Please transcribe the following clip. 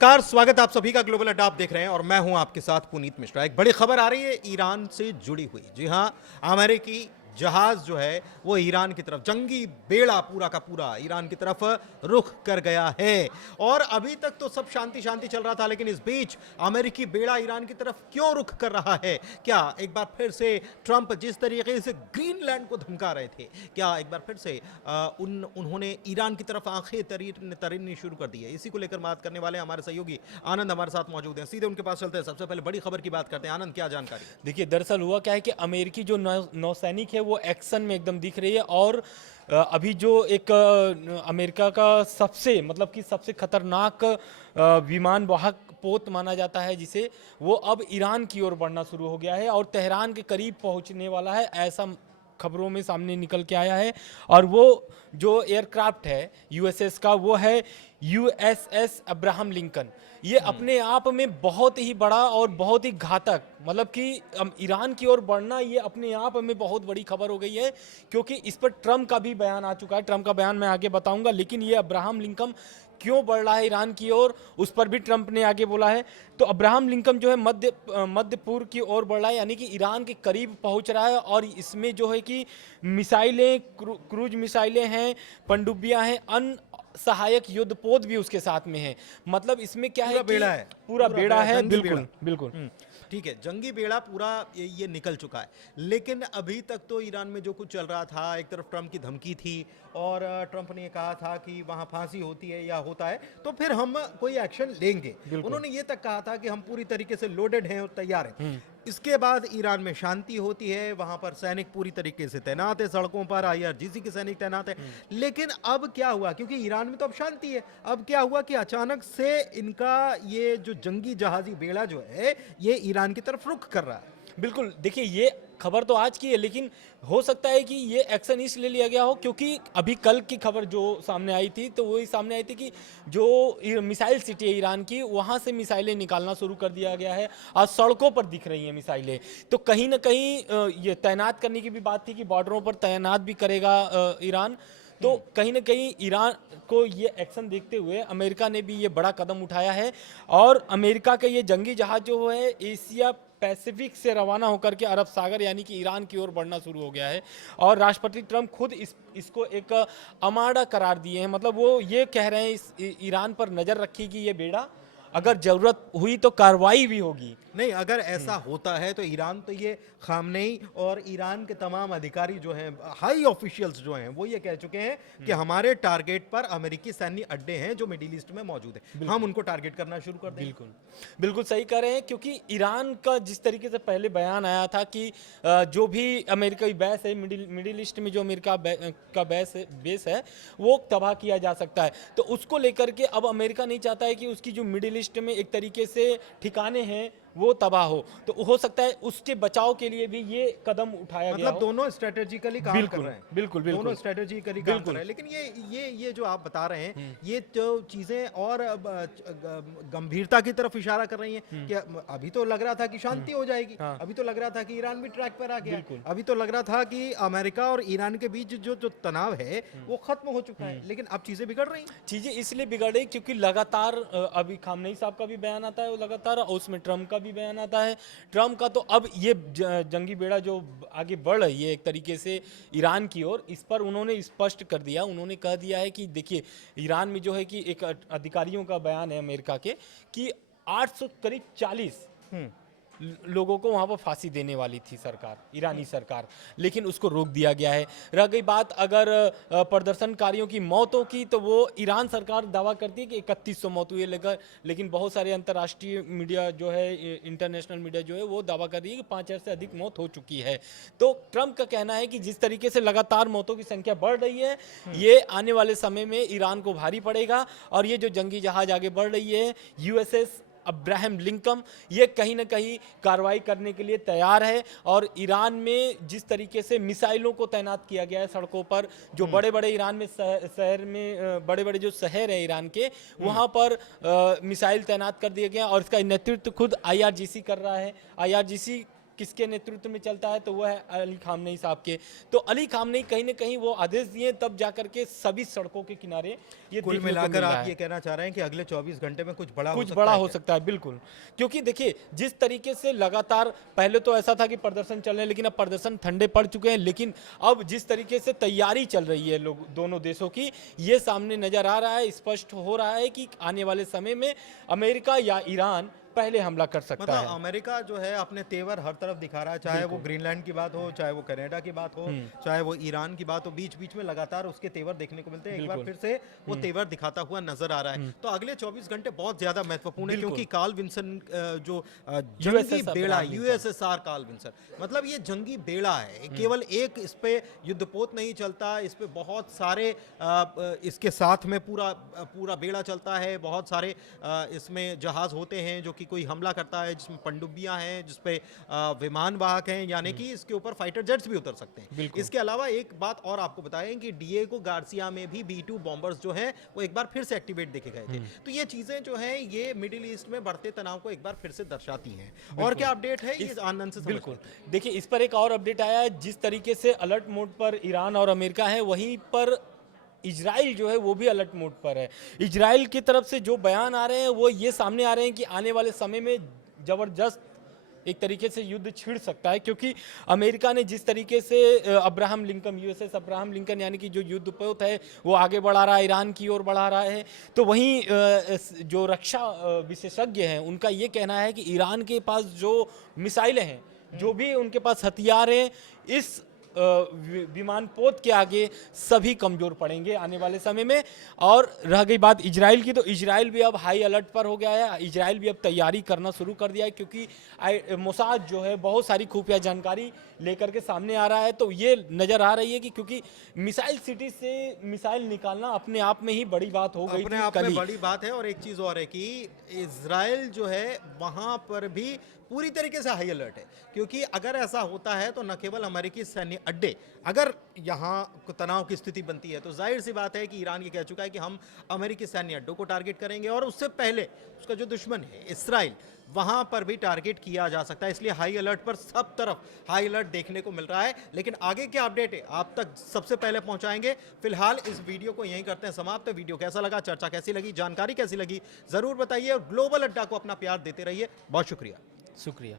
नमस्कार, स्वागत है आप सभी का ग्लोबल अड्डा आप देख रहे हैं और मैं हूं आपके साथ पुनीत मिश्रा। एक बड़ी खबर आ रही है ईरान से जुड़ी हुई। जी हां, अमेरिकी जहाज जो है वो ईरान की तरफ, जंगी बेड़ा पूरा का पूरा ईरान की तरफ रुख कर गया है। और अभी तक तो सब शांति शांति चल रहा था, लेकिन इस बीच अमेरिकी बेड़ा ईरान की तरफ क्यों रुख कर रहा है? क्या एक बार फिर से ट्रंप जिस तरीके से ग्रीनलैंड को धमका रहे थे, क्या एक बार फिर से उन्होंने ईरान की तरफ आंखें तरीनी शुरू कर दी है? इसी को लेकर बात करने वाले हमारे सहयोगी आनंद हमारे साथ मौजूद हैं। सीधे उनके पास चलते हैं। सबसे पहले बड़ी खबर की बात करते हैं। आनंद, क्या जानकारी? देखिए, दरअसल हुआ क्या है कि अमेरिकी जो नौसैनिक है वो एक्शन में एकदम दिख रही है। और अभी जो एक अमेरिका का सबसे खतरनाक विमान वाहक पोत माना जाता है जिसे, वो अब ईरान की ओर बढ़ना शुरू हो गया है और तेहरान के करीब पहुंचने वाला है, ऐसा खबरों में सामने निकल के आया है। और वो जो एयरक्राफ्ट है यूएसएस का, वो है यूएसएस अब्राहम लिंकन। ये अपने आप में बहुत ही बड़ा और बहुत ही घातक, मतलब कि ईरान की ओर बढ़ना ये अपने आप में बहुत बड़ी खबर हो गई है, क्योंकि इस पर ट्रंप का भी बयान आ चुका है। ट्रंप का बयान मैं आगे बताऊंगा, लेकिन ये अब्राहम लिंकन क्यों बढ़ रहा है ईरान की ओर, उस पर भी ट्रंप ने आगे बोला है। तो अब्राहम लिंकन जो है मध्य पूर्व की ओर बढ़ रहा है, यानी कि ईरान के करीब पहुंच रहा है। और इसमें जो है कि मिसाइलें, क्रूज मिसाइलें हैं, पनडुब्बियां हैं, अन्य सहायक युद्धपोत भी उसके साथ में है। मतलब इसमें क्या है कि बेड़ा है, पूरा बेड़ा है। जंगी बिल्कुल बेड़ा। बिल्कुल। ठीक है, जंगी बेड़ा पूरा ये निकल चुका है। लेकिन अभी तक तो ईरान में जो कुछ चल रहा था, एक तरफ ट्रंप की धमकी थी और ट्रंप ने कहा था कि वहां फांसी होती है या होता है तो फिर हम कोई एक्शन लेंगे। उन्होंने ये तक कहा था कि हम पूरी तरीके से लोडेड हैं और तैयार हैं। इसके बाद ईरान में शांति होती है, वहां पर सैनिक पूरी तरीके से तैनात है, सड़कों पर आईआरजीसी के सैनिक तैनात है। लेकिन अब क्या हुआ? क्योंकि ईरान में तो अब शांति है। अब क्या हुआ कि अचानक से इनका ये जो जंगी जहाजी बेड़ा जो है ये ईरान की तरफ रुख कर रहा है। बिल्कुल, देखिए, ये खबर तो आज की है, लेकिन हो सकता है कि ये एक्शन इसलिए लिया गया हो क्योंकि अभी कल की खबर जो सामने आई थी, तो वही सामने आई थी कि जो मिसाइल सिटी है ईरान की, वहाँ से मिसाइलें निकालना शुरू कर दिया गया है। आज सड़कों पर दिख रही हैं मिसाइलें। तो कहीं ना कहीं ये तैनात करने की भी बात थी कि बॉर्डरों पर तैनात भी करेगा ईरान। तो कहीं ना कहीं ईरान को ये एक्शन देखते हुए अमेरिका ने भी ये बड़ा कदम उठाया है। और अमेरिका का ये जंगी जहाज जो है एशिया पैसिफिक से रवाना होकर के अरब सागर यानी कि ईरान की ओर बढ़ना शुरू हो गया है। और राष्ट्रपति ट्रंप खुद इसको एक अमाड़ा करार दिए हैं। मतलब वो ये कह रहे हैं ईरान पर नज़र रखेगी ये बेड़ा, अगर जरूरत हुई तो कार्रवाई भी होगी। नहीं, अगर ऐसा होता है तो ईरान तो ये खामनेई और ईरान के तमाम अधिकारी जो हैं, हाई ऑफिशियल्स जो हैं, वो ये कह चुके हैं कि हमारे टारगेट पर अमेरिकी सैन्य अड्डे हैं जो मिडिल ईस्ट में मौजूद है, हम उनको टारगेट करना शुरू कर देंगे। बिल्कुल बिल्कुल सही कह रहे हैं, क्योंकि ईरान का जिस तरीके से पहले बयान आया था कि जो भी अमेरिकी बेस है, मिडिल ईस्ट में जो अमेरिका का बेस है वो तबाह किया जा सकता है। तो उसको लेकर के अब अमेरिका नहीं चाहता है कि उसकी जो मिडिल ईस्ट में एक तरीके से ठिकाने हैं वो तबाह हो। तो हो सकता है उसके बचाव के लिए भी ये कदम उठाया गया मतलब हो। दोनों स्ट्रेटेजिकली काम कर रहे हैं। बिल्कुल बिल्कुल दोनों स्ट्रेटेजिकली काम कर रहे हैं। लेकिन ये जो आप बता रहे हैं, ये जो चीजें और गंभीरता की तरफ इशारा कर रही हैं कि अभी तो लग रहा था कि शांति हो जाएगी, अभी तो लग रहा था कि ईरान भी ट्रैक पर आ गया, अभी तो लग रहा था कि अमेरिका और ईरान के बीच जो जो तनाव है वो खत्म हो चुका है। लेकिन अब चीजें बिगड़ रही हैं। चीजें इसलिए बिगड़ रही क्योंकि लगातार अभी खामनेई साहब का भी बयान आता है वो लगातार, और उसमें ट्रंप का भी बयान आता है। ट्रंप का तो अब ये जंगी बेड़ा जो आगे बढ़ रही है एक तरीके से ईरान की ओर, इस पर उन्होंने स्पष्ट कर दिया। उन्होंने कह दिया है कि देखिए, ईरान में जो है कि एक अधिकारियों का बयान है अमेरिका के कि 800 करीब 40 लोगों को वहां पर फांसी देने वाली थी सरकार, ईरानी सरकार, लेकिन उसको रोक दिया गया है। रह गई बात अगर प्रदर्शनकारियों की मौतों की, तो वो ईरान सरकार दावा करती है कि 3100 मौत हुई है, लेकिन बहुत सारे अंतर्राष्ट्रीय मीडिया जो है, इंटरनेशनल मीडिया जो है, वो दावा कर रही है कि 5000 से अधिक मौत हो चुकी है। तो ट्रंप का कहना है कि जिस तरीके से लगातार मौतों की संख्या बढ़ रही है, ये आने वाले समय में ईरान को भारी पड़ेगा। और ये जो जंगी जहाज आगे बढ़ रही है यूएसएस अब्राहम लिंकन, ये कहीं ना कहीं कार्रवाई करने के लिए तैयार है। और ईरान में जिस तरीके से मिसाइलों को तैनात किया गया है सड़कों पर, जो बड़े बड़े ईरान में शहर में बड़े बड़े जो शहर है ईरान के, वहां पर मिसाइल तैनात कर दिए गए हैं। और इसका नेतृत्व खुद आईआरजीसी कर रहा है। आईआरजीसी किसके नेतृत्व में चलता है, तो वह है अली खामनेई साहब के। तो अली खामनेई कहीं ना कहीं वो आदेश दिए, तब जाकर के सभी सड़कों के किनारे ये कुल देखने को मिलाकर मिल रहा आप है। ये कहना चाह रहे हैं कि अगले 24 घंटे में कुछ बड़ा कुछ बड़ा हो क्या? सकता है, बिल्कुल। क्योंकि देखिए जिस तरीके से लगातार, पहले तो ऐसा था कि प्रदर्शन चल रहे हैं, लेकिन अब प्रदर्शन ठंडे पड़ चुके हैं, लेकिन अब जिस तरीके से तैयारी चल रही है लोग दोनों देशों की, ये सामने नजर आ रहा है, स्पष्ट हो रहा है कि आने वाले समय में अमेरिका या ईरान पहले हमला कर सकता मतलब है। अमेरिका जो है अपने तेवर हर तरफ दिखा रहा है, चाहे वो ग्रीनलैंड की बात हो, चाहे वो कनाडा की बात हो, चाहे वो ईरान की बात हो, बीच बीच में लगातार उसके तेवर देखने को मिलते हैं। एक बार फिर से वो तेवर दिखाता हुआ नजर आ रहा है। तो अगले 24 घंटे बहुत ज्यादा महत्वपूर्ण है, क्योंकि कार्ल विंसन जो जंगी बेड़ा, यूएसएसआर कार्ल विंसन, मतलब ये जंगी बेड़ा है, केवल एक इस पे युद्धपोत नहीं चलता, इस पे बहुत सारे इसके साथ में पूरा पूरा बेड़ा चलता है, बहुत सारे इसमें जहाज होते हैं जो कि कोई हमला करता है, जिसमें पनडुब्बियां हैं, जिसपे विमान वाहक हैं, यानी कि इसके ऊपर फाइटर जेट्स भी उतर सकते हैं। इसके अलावा एक बात और आपको बताएं कि डिएगो गार्सिया में भी B-2 बॉम्बर्स जो हैं वो एक बार फिर से एक्टिवेट देखे गए थे। तो ये चीजें जो हैं ये मिडिल ईस्ट में बढ़ते तनाव को एक बार फिर से दर्शाती हैं। और क्या अपडेट है ये आनंद से? बिल्कुल, देखिए इस पर एक और अपडेट आया है। जिस तरीके से अलर्ट मोड पर ईरान और अमेरिका है, वहीं पर इजराइल जो है वो भी अलर्ट मोड पर है। इजराइल की तरफ से जो बयान आ रहे हैं वो ये सामने आ रहे हैं कि आने वाले समय में जबरदस्त एक तरीके से युद्ध छिड़ सकता है, क्योंकि अमेरिका ने जिस तरीके से Abraham Lincoln, USS Abraham Lincoln यानी कि जो युद्धपोत है वो आगे बढ़ा रहा है, ईरान की ओर बढ़ा रहा है, तो वहीं जो रक्षा विशेषज्ञ हैं उनका ये कहना है कि ईरान के पास जो मिसाइलें हैं, जो भी उनके पास हथियार हैं, इस विमान पोत के आगे सभी कमजोर पड़ेंगे आने वाले समय में। और रह गई बात इजराइल की, तो इजराइल भी अब हाई अलर्ट पर हो गया है। इजराइल भी अब तैयारी करना शुरू कर दिया है, क्योंकि मोसाद जो है बहुत सारी खुफिया जानकारी लेकर के सामने आ रहा है। तो ये नजर आ रही है कि क्योंकि मिसाइल सिटी से मिसाइल निकालना अपने आप में ही बड़ी बात हो गई अपने थी आप में कल ही। बड़ी बात है। और एक चीज और है कि इजराइल जो है वहां पर भी पूरी तरीके से हाई अलर्ट है, क्योंकि अगर ऐसा होता है तो न केवल अमेरिकी सैन्य अड्डे, अगर यहाँ तनाव की स्थिति बनती है तो जाहिर सी बात है कि ईरान ये कह चुका है कि हम अमेरिकी सैन्य अड्डों को टारगेट करेंगे, और उससे पहले उसका जो दुश्मन है इसराइल, वहां पर भी टारगेट किया जा सकता है। इसलिए हाई अलर्ट पर सब तरफ हाई अलर्ट देखने को मिल रहा है। लेकिन आगे क्या अपडेट है आप तक सबसे पहले पहुंचाएंगे। फिलहाल इस वीडियो को यहीं करते हैं समाप्त। वीडियो कैसा लगा, चर्चा कैसी लगी, जानकारी कैसी लगी, जरूर बताइए, और ग्लोबल अड्डा को अपना प्यार देते रहिए। बहुत शुक्रिया। शुक्रिया।